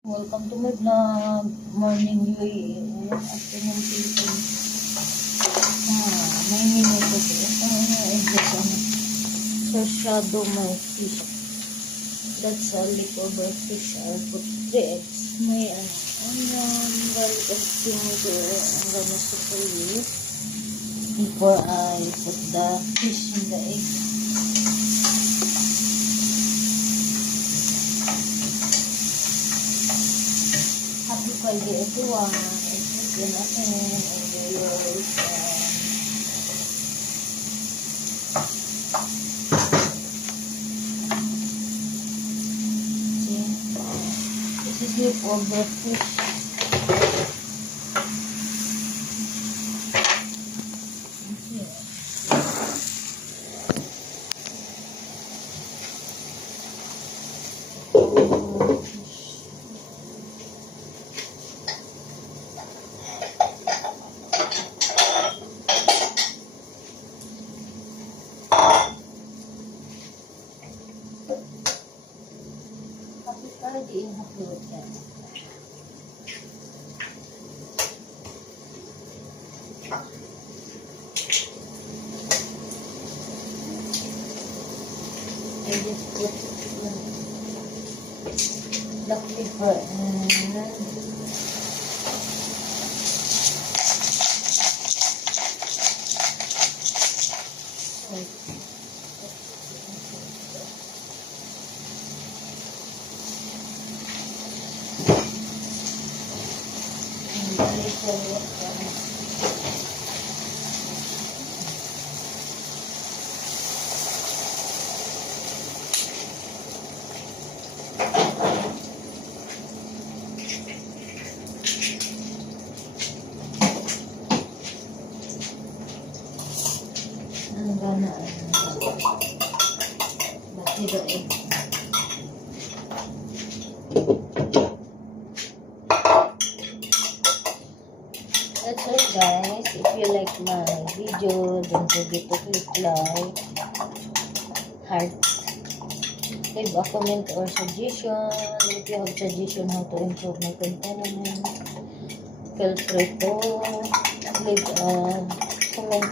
Welcome to my vlog. Morning UAE. Afternoon Philippines. May minuto ko. Ito na edit sa shadow my fish. That's a leftover fish. I'll put 3 eggs. May onion, garlic and vinegar. I'm gonna sauté it before I put the fish in the egg. Happy Friday everyone. It's been natin. Enjoy your weekend. See? This is leftover fish. Di hapload yan. I just put black pepper and I'm gonna bati the egg. That's all guys. If you like my video, don't forget to click like, heart, leave a comment or suggestion. If you have suggestion how to improve my content, feel free to leave a comment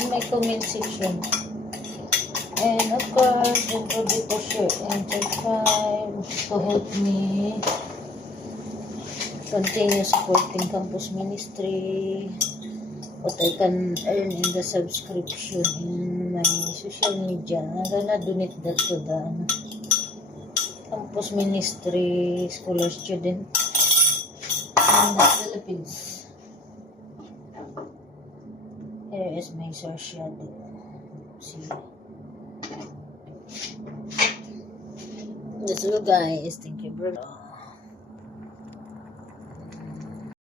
in my comment section. And of course, don't forget to share and subscribe to help me continue supporting campus ministry, what I can earn in the subscription in my social media. I'm gonna donate that to the campus ministry scholar student in the Philippines. Here is my source shadow. See, that's all guys. Thank you, bro.